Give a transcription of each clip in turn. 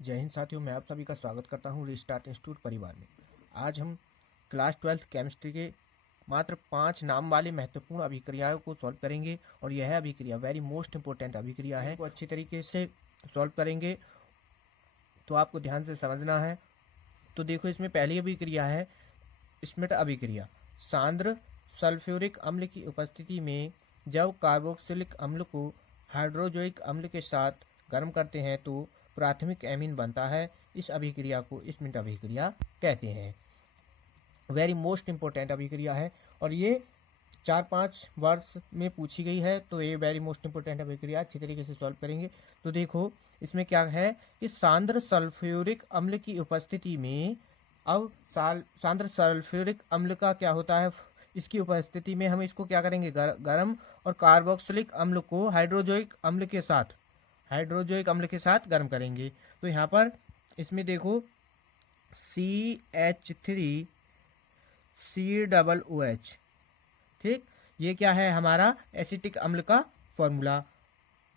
जय हिंद साथियों, मैं आप सभी का स्वागत करता हूं रिस्टार्ट इंस्टीट्यूट परिवार में। आज हम क्लास 12 केमिस्ट्री के मात्र 5 नाम वाले महत्वपूर्ण अभिक्रियाओं को सॉल्व करेंगे और यह अभिक्रिया वेरी मोस्ट इंपोर्टेंट अभिक्रिया है। इसको अच्छी तरीके से सॉल्व करेंगे तो आपको ध्यान से समझना है। तो देखो, इसमें पहली अभिक्रिया है स्मिट अभिक्रिया। सांद्र सल्फ्यूरिक अम्ल की उपस्थिति में जब कार्बोक्सिलिक अम्ल को हाइड्रोजोइक अम्ल के साथ गर्म करते हैं तो प्राथमिक एमीन बनता है। इस अभिक्रिया को स्मिट अभिक्रिया कहते हैं। वेरी मोस्ट इंपोर्टेंट अभिक्रिया है और ये 4-5 वर्ष में पूछी गई है, तो ये वेरी मोस्ट इंपोर्टेंट अभिक्रिया अच्छी तरीके से सॉल्व करेंगे। तो देखो, इसमें क्या है कि सांद्र सल्फ्यूरिक अम्ल की उपस्थिति में, अब सांद्र सल्फ्यूरिक अम्ल का क्या होता है, इसकी उपस्थिति में हम इसको क्या करेंगे, गर्म, और कार्बोक्सिलिक अम्ल को हाइड्रोजोइक अम्ल के साथ गर्म करेंगे। तो यहाँ पर इसमें देखो CH3COOH, ठीक, ये क्या है हमारा एसिटिक अम्ल का फॉर्मूला,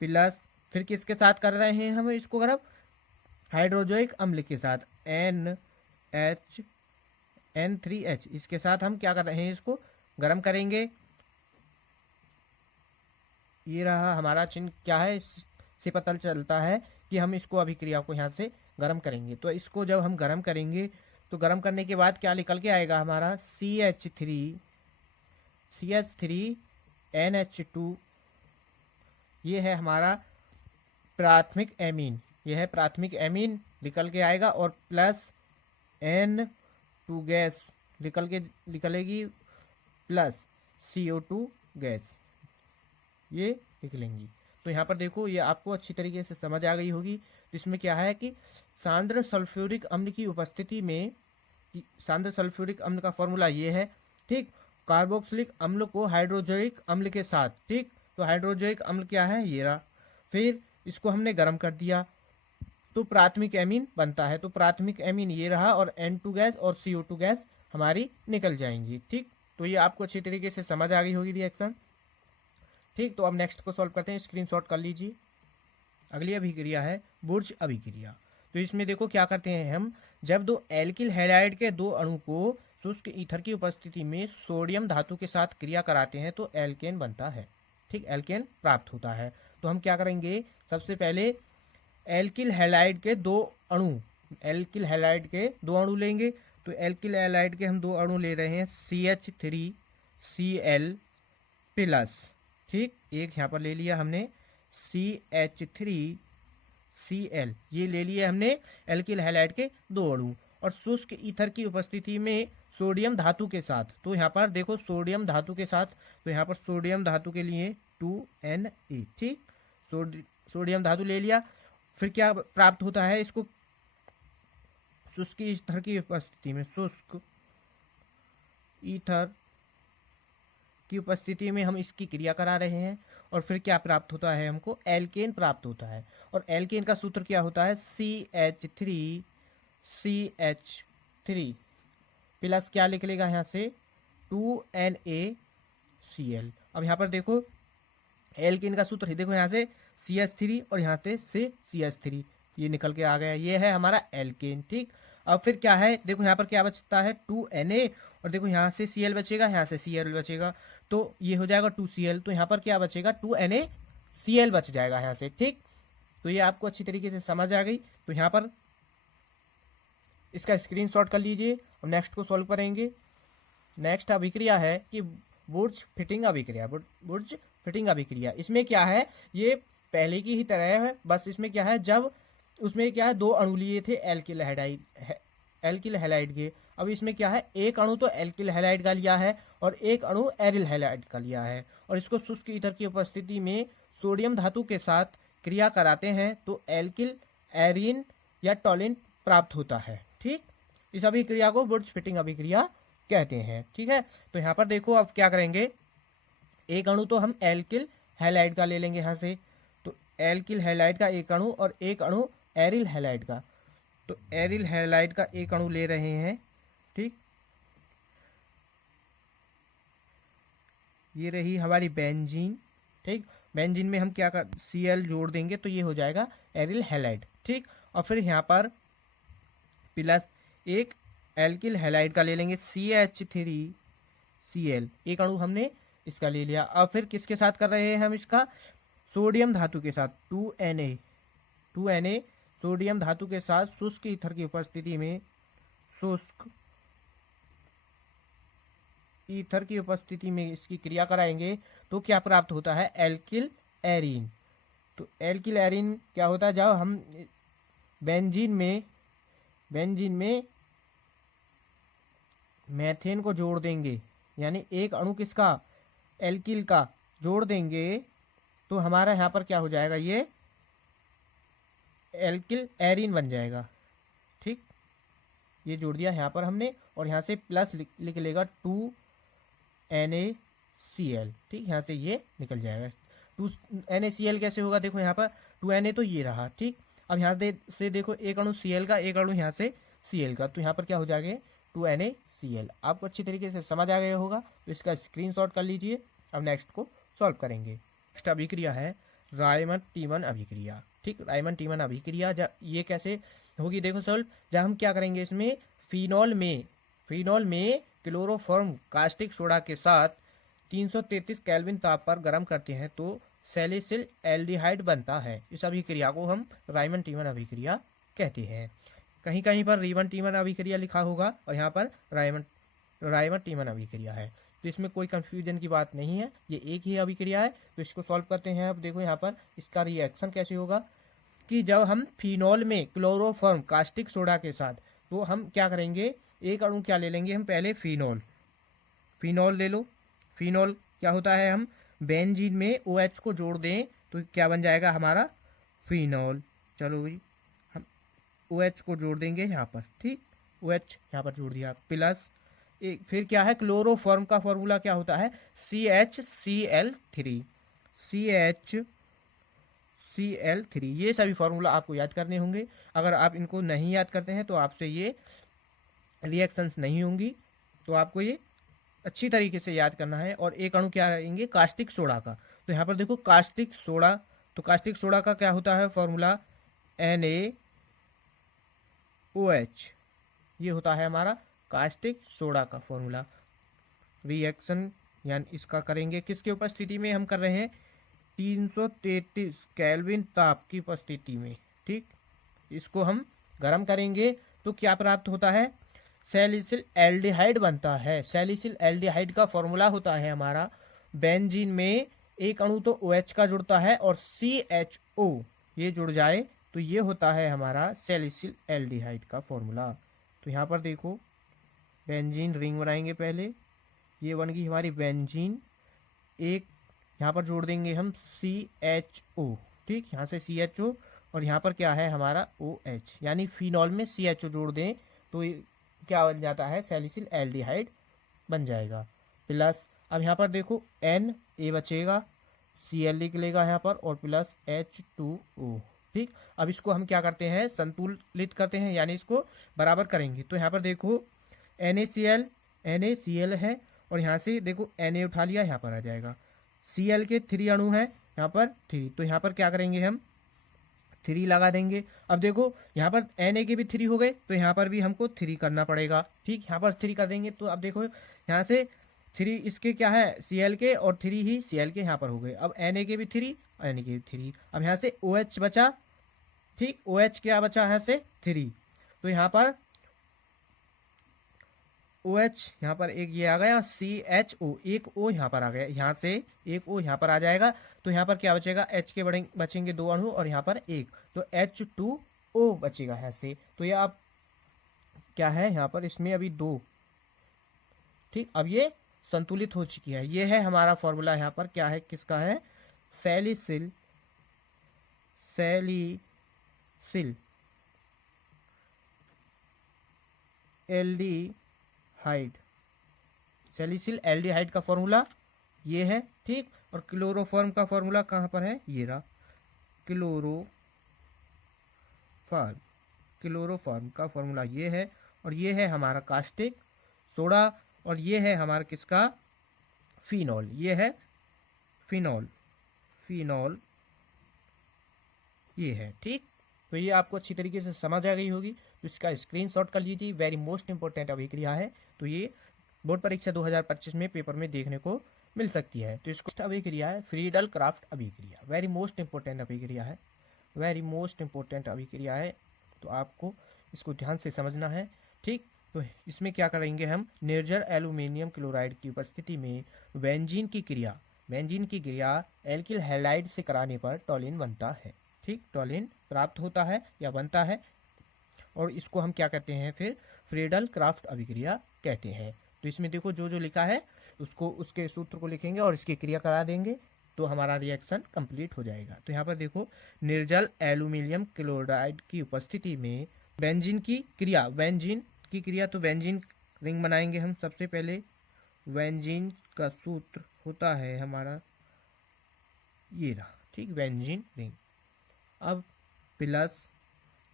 प्लस फिर किसके साथ कर रहे हैं हम इसको गर्म, हाइड्रोजोइक अम्ल के साथ N3H, इसके साथ हम क्या कर रहे हैं, इसको गर्म करेंगे। ये रहा हमारा चिन्ह, क्या है, इससे पता चलता है कि हम इसको अभिक्रिया को यहाँ से गर्म करेंगे। तो इसको जब हम गर्म करेंगे तो गर्म करने के बाद क्या निकल के आएगा हमारा CH3NH2, ये है हमारा प्राथमिक एमीन, यह है प्राथमिक एमीन निकल के आएगा, और प्लस N2 गैस निकलेगी, प्लस CO2 गैस ये निकलेंगी। तो यहाँ पर देखो, ये आपको अच्छी तरीके से समझ आ गई होगी। तो इसमें क्या है कि सांद्र सल्फ्यूरिक अम्ल की उपस्थिति में, सांद्र सल्फ्यूरिक अम्ल का फॉर्मूला ये है, ठीक, कार्बोक्सिलिक अम्ल को हाइड्रोजोइक अम्ल के साथ, ठीक, तो हाइड्रोजोइक अम्ल क्या है, ये रहा, फिर इसको हमने गर्म कर दिया तो प्राथमिक एमीन बनता है। तो प्राथमिक एमीन ये रहा, और N2 गैस और CO2 गैस हमारी निकल जाएंगी, ठीक। तो ये आपको अच्छी तरीके से समझ आ गई होगी रिएक्शन, ठीक। तो अब नेक्स्ट को सॉल्व करते हैं, स्क्रीनशॉट कर लीजिए। अगली अभिक्रिया है बुर्ज अभिक्रिया। तो इसमें देखो क्या करते हैं हम, जब दो एल्किल हैलाइड के दो अणु को शुष्क ईथर की उपस्थिति में सोडियम धातु के साथ क्रिया कराते हैं तो एल्केन बनता है, ठीक, एल्केन प्राप्त होता है। तो हम क्या करेंगे, सबसे पहले एल्किल हैलाइड के दो अणु लेंगे। तो एल्किल हैलाइड के हम दो अणु ले रहे हैं CH3Cl प्लस, ठीक, एक यहाँ पर ले लिया हमने CH3Cl, ये ले लिए हमने एल्किल हैलाइड के दो अणु, और शुष्क ईथर की उपस्थिति में सोडियम धातु के साथ। तो यहाँ पर देखो सोडियम धातु के साथ, तो यहाँ पर सोडियम धातु के लिए 2Na, ठीक, सोडियम धातु ले लिया। फिर क्या प्राप्त होता है, इसको शुष्क ईथर की उपस्थिति में, शुष्क ईथर की उपस्थिति में हम इसकी क्रिया करा रहे हैं, और फिर क्या प्राप्त होता है, हमको एल्केन प्राप्त होता है। और एल्केन का सूत्र क्या होता है, CH3CH3 प्लस क्या निकलेगा यहाँ से 2NaCl। अब यहाँ पर देखो एल्केन का सूत्र, देखो यहाँ से CH3 और यहाँ से CH3, ये निकल के आ गया, ये है हमारा एल्केन, ठीक। अब फिर क्या है, देखो यहाँ पर क्या बचता है 2Na, और देखो यहाँ से Cl बचेगा, यहाँ से Cl बचेगा, तो ये हो जाएगा 2Cl। तो यहाँ पर क्या बचेगा, 2NaCl बच जाएगा यहाँ से, ठीक। तो ये आपको अच्छी तरीके से समझ आ गई। तो यहाँ पर इसका स्क्रीनशॉट कर लीजिए और नेक्स्ट को सॉल्व करेंगे। नेक्स्ट अभिक्रिया है कि बुर्ज फिटिंग अभिक्रिया। इसमें क्या है, ये पहले की ही तरह है, बस इसमें क्या है, जब उसमें क्या है, दो अणु लिए थे एल्किल हैलाइड के। अब इसमें क्या है, एक अणु तो एल्किल हैलाइड का लिया है और एक अणु एरिल हैलाइड का लिया है, और इसको शुष्क ईथर की उपस्थिति में सोडियम धातु के साथ क्रिया कराते हैं तो एल्किल एरिन या टॉलिन प्राप्त होता है, ठीक। इस अभिक्रिया को बुर्ज फिटिंग अभिक्रिया कहते हैं, ठीक है। तो यहाँ पर देखो अब क्या करेंगे, एक अणु तो हम एल्किल हैलाइड का ले लेंगे यहाँ से, तो एल्किल हैलाइड का एक अणु और एक अणु एरिल हैलाइड का, तो एरिल हैलाइड का एक अणु ले रहे हैं, ठीक। ये रही हमारी बेंजीन, ठीक। बेंजीन में हम क्या कर Cl जोड़ देंगे तो ये हो जाएगा एरिल हैलाइड, ठीक। और फिर यहाँ पर प्लस एक एल्किल हैलाइड का ले लेंगे CH3Cl, एक अणु हमने इसका ले लिया। अब फिर किसके साथ कर रहे हैं हम इसका, सोडियम धातु के साथ 2Na सोडियम धातु के साथ शुष्क ईथर की उपस्थिति में, शुष्क ईथर की उपस्थिति में इसकी क्रिया कराएंगे तो क्या प्राप्त होता है, एल्किल एरीन। तो एल्किल एरीन क्या होता है, जब हम बेंजीन में मेथेन को जोड़ देंगे, यानी एक अणु किसका, एल्किल का जोड़ देंगे, तो हमारा यहाँ पर क्या हो जाएगा, ये एल्किल एरीन बन जाएगा। ठीक, ये जोड़ दिया यहाँ पर हमने, और यहाँ से प्लस लिख लेगा 2NaCl। ठीक, यहाँ से ये निकल जाएगा। 2NaCl कैसे होगा, देखो यहाँ पर 2Na तो ये रहा। ठीक, अब यहाँ से देखो एक अणु Cl का, एक अणु यहाँ से Cl का, तो यहाँ पर क्या हो जाएगा 2NaCl। आपको अच्छी तरीके से समझ आ गया होगा, तो इसका स्क्रीनशॉट कर लीजिए। अब नेक्स्ट को सॉल्व करेंगे। नेक्स्ट अभिक्रिया है रायमंड टीमन अभिक्रिया। ठीक, रायमंड टीमन अभिक्रिया ये कैसे होगी, देखो सॉल्व। जब हम क्या करेंगे, इसमें फिनॉल में क्लोरोफॉर्म कास्टिक सोडा के साथ 333 केल्विन ताप पर गर्म करते हैं तो सैलिसिल एल्डिहाइड बनता है। इस अभिक्रिया को हम रायमंड टीमन अभिक्रिया कहते हैं। कहीं कहीं पर रीमन टीमन अभिक्रिया लिखा होगा और यहाँ पर रायमंड टीमन अभिक्रिया है, तो इसमें कोई कंफ्यूजन की बात नहीं है, ये एक ही अभिक्रिया है। तो इसको सॉल्व करते हैं। अब देखो यहाँ पर इसका रिएक्शन कैसे होगा कि जब हम फिनॉल में क्लोरोफॉर्म कास्टिक सोडा के साथ, तो हम क्या करेंगे, एक अणु क्या ले लेंगे हम, पहले फिनॉल ले लो। फिनॉल क्या होता है, हम बेंजीन में OH को जोड़ दें तो क्या बन जाएगा हमारा, फिनॉल। चलो भाई, हम OH को जोड़ देंगे यहाँ पर। ठीक, OH यहाँ पर जोड़ दिया, प्लस एक फिर क्या है, क्लोरोफॉर्म का फॉर्मूला क्या होता है, CHCl3। ये सभी फॉर्मूला आपको याद करने होंगे। अगर आप इनको नहीं याद करते हैं तो आपसे ये रिएक्शंस नहीं होंगी, तो आपको ये अच्छी तरीके से याद करना है। और एक अणु क्या रहेंगे, कास्टिक सोडा का। तो यहाँ पर देखो कास्टिक सोडा, तो कास्टिक सोडा का क्या होता है फॉर्मूला, NaOH। ये होता है हमारा कास्टिक सोडा का फॉर्मूला। रिएक्शन यानी इसका करेंगे किसकी उपस्थिति में, हम कर रहे हैं 333 केल्विन ताप की उपस्थिति में। ठीक, इसको हम गर्म करेंगे तो क्या प्राप्त होता है, सैलिसिल एल्डिहाइड बनता है। सैलिसिल एल्डिहाइड का फॉर्मूला होता है हमारा, बेंजीन में एक अणु तो OH का जुड़ता है और CHO ये जुड़ जाए तो ये होता है हमारा सैलिसिल एल्डिहाइड का फॉर्मूला। तो यहाँ पर देखो बेंजीन रिंग बनाएंगे पहले, ये बन गई हमारी बेंजीन। एक यहाँ पर जोड़ देंगे हम CHO। ठीक, यहाँ से CHO और यहाँ पर क्या है हमारा OH, यानी फिनॉल में CHO जोड़ दें तो क्या बन जाता है, सैलिसिल एल्डिहाइड बन जाएगा। प्लस अब यहाँ पर देखो Na बचेगा, Cl निकलेगा यहाँ पर और प्लस H2O। ठीक, अब इसको हम क्या करते हैं, संतुलित करते हैं, यानी इसको बराबर करेंगे। तो यहाँ पर देखो NaCl है और यहाँ से देखो Na उठा लिया, यहाँ पर आ जाएगा। Cl के 3 अणु हैं यहाँ पर 3, तो यहाँ पर क्या करेंगे हम 3 लगा देंगे। अब देखो यहाँ पर Na के भी 3 हो गए तो यहाँ पर भी हमको 3 करना पड़ेगा। ठीक, यहाँ पर 3 कर देंगे तो अब देखो यहाँ से 3 इसके क्या है, Cl के, और 3 ही Cl के यहाँ पर हो गए। अब Na के भी 3, Na के भी 3। अब यहाँ से OH बचा। ठीक, OH क्या बचा है से 3, तो यहाँ पर OH यहाँ पर एक ये आ गया, CHO एक O यहाँ पर आ गया, यहाँ से एक O यहाँ पर आ जाएगा। तो यहाँ पर क्या बचेगा, H के बचेंगे 2 अणु और यहाँ पर एक, तो H2O बचेगा यहाँ से। तो ये आप क्या है यहाँ पर, इसमें अभी 2। ठीक, अब ये संतुलित हो चुकी है। ये है हमारा फॉर्मूला, यहाँ पर क्या है, किसका है, सैलिसिल एल्डिहाइड। सैलिसिल एल्डिहाइड का फॉर्मूला ये है। ठीक, और क्लोरोफॉर्म का फॉर्मूला कहाँ पर है, ये रहा, क्लोरोफॉर्म का फॉर्मूला ये है। और ये है हमारा कास्टिक सोडा और ये है हमारा किसका, फिनॉल। ये है फिनॉल ये है। ठीक, तो ये आपको अच्छी तरीके से समझ आ गई होगी, तो इसका स्क्रीनशॉट कर लीजिए। वेरी मोस्ट इंपॉर्टेंट अभिक्रिया है, तो ये बोर्ड परीक्षा 2025 में पेपर में देखने को मिल सकती है। तो इसको अभिक्रिया है फ्रीडल क्राफ्ट अभिक्रिया, वेरी मोस्ट इंपॉर्टेंट अभिक्रिया है, वेरी मोस्ट इंपॉर्टेंट अभिक्रिया है। तो आपको इसको ध्यान से समझना है, ठीक। तो इसमें क्या करेंगे हम, निर्जल एल्यूमिनियम क्लोराइड की उपस्थिति में बेंजीन की क्रिया एल्किल हैलाइड से कराने पर टॉलिन बनता है, ठीक। टॉलिन प्राप्त होता है या बनता है, और इसको हम क्या कहते हैं फिर, फ्रीडल क्राफ्ट अभिक्रिया कहते हैं। तो इसमें देखो जो जो लिखा है उसको, उसके सूत्र को लिखेंगे और इसकी क्रिया करा देंगे, तो हमारा रिएक्शन कंप्लीट हो जाएगा। तो यहाँ पर देखो, निर्जल एल्यूमिनियम क्लोराइड की उपस्थिति में बेंजीन की क्रिया, तो बेंजीन रिंग बनाएंगे हम। सबसे पहले बेंजीन का सूत्र होता है हमारा ये रहा, ठीक, बेंजीन रिंग। अब प्लस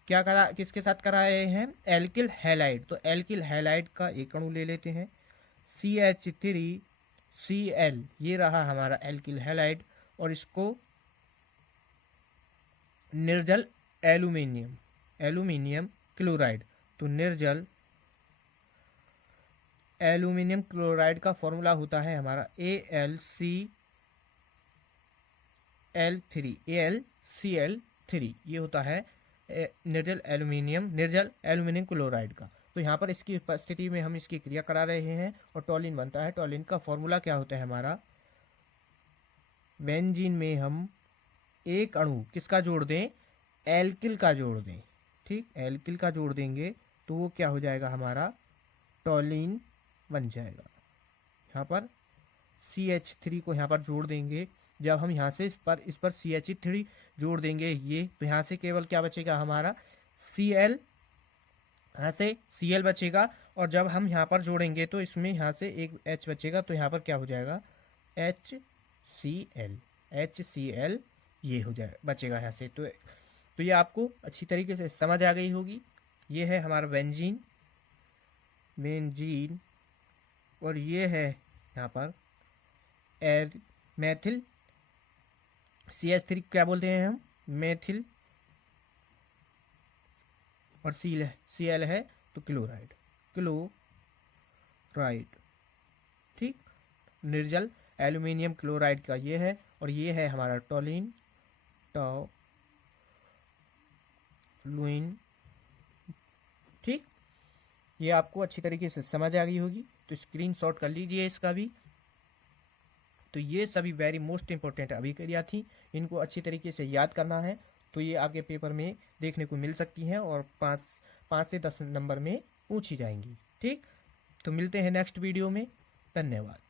क्या करा, किसके साथ कराए हैं, एल्किल हैलाइड। तो एल्किल हैलाइड का एक अणु ले लेते हैं, CH3Cl, ये रहा हमारा एल्किल हैलाइड, और इसको निर्जल एल्यूमिनियम क्लोराइड। तो निर्जल एल्यूमिनियम क्लोराइड का फॉर्मूला होता है हमारा AlCl3, ये होता है निर्जल एल्यूमिनियम क्लोराइड का। तो यहाँ पर इसकी उपस्थिति में हम इसकी क्रिया करा रहे हैं और टॉलिन बनता है। टॉलिन का फॉर्मूला क्या होता है हमारा, बेंजीन में हम एक अणु किसका जोड़ दें, एल्किल का जोड़ दें, ठीक, एल्किल का जोड़ देंगे तो वो क्या हो जाएगा हमारा, टॉलिन बन जाएगा। यहाँ पर CH3 को यहाँ पर जोड़ देंगे, जब हम यहाँ से इस पर CH3 जोड़ देंगे ये, तो यहाँ से केवल क्या बचेगा हमारा, Cl, यहाँ से Cl बचेगा, और जब हम यहाँ पर जोड़ेंगे तो इसमें यहाँ से एक H बचेगा, तो यहाँ पर क्या हो जाएगा, HCl ये हो जाएगा, बचेगा यहाँ से। तो ये आपको अच्छी तरीके से समझ आ गई होगी। ये है हमारा बेंजीन, और ये है यहाँ पर मेथिल, CH3 क्या बोलते हैं हम, मेथिल, और Cl है तो क्लोराइड, ठीक। निर्जल एल्यूमिनियम क्लोराइड का ये है, और ये है हमारा टॉलिन, ठीक। ये आपको अच्छी तरीके से समझ आ गई होगी, तो स्क्रीनशॉट कर लीजिए इसका भी। तो ये सभी वेरी मोस्ट इंपॉर्टेंट अभिक्रिया थी, इनको अच्छी तरीके से याद करना है। तो ये आपके पेपर में देखने को मिल सकती हैं और 5 से 10 नंबर में पूछी जाएंगी, ठीक। तो मिलते हैं नेक्स्ट वीडियो में, धन्यवाद।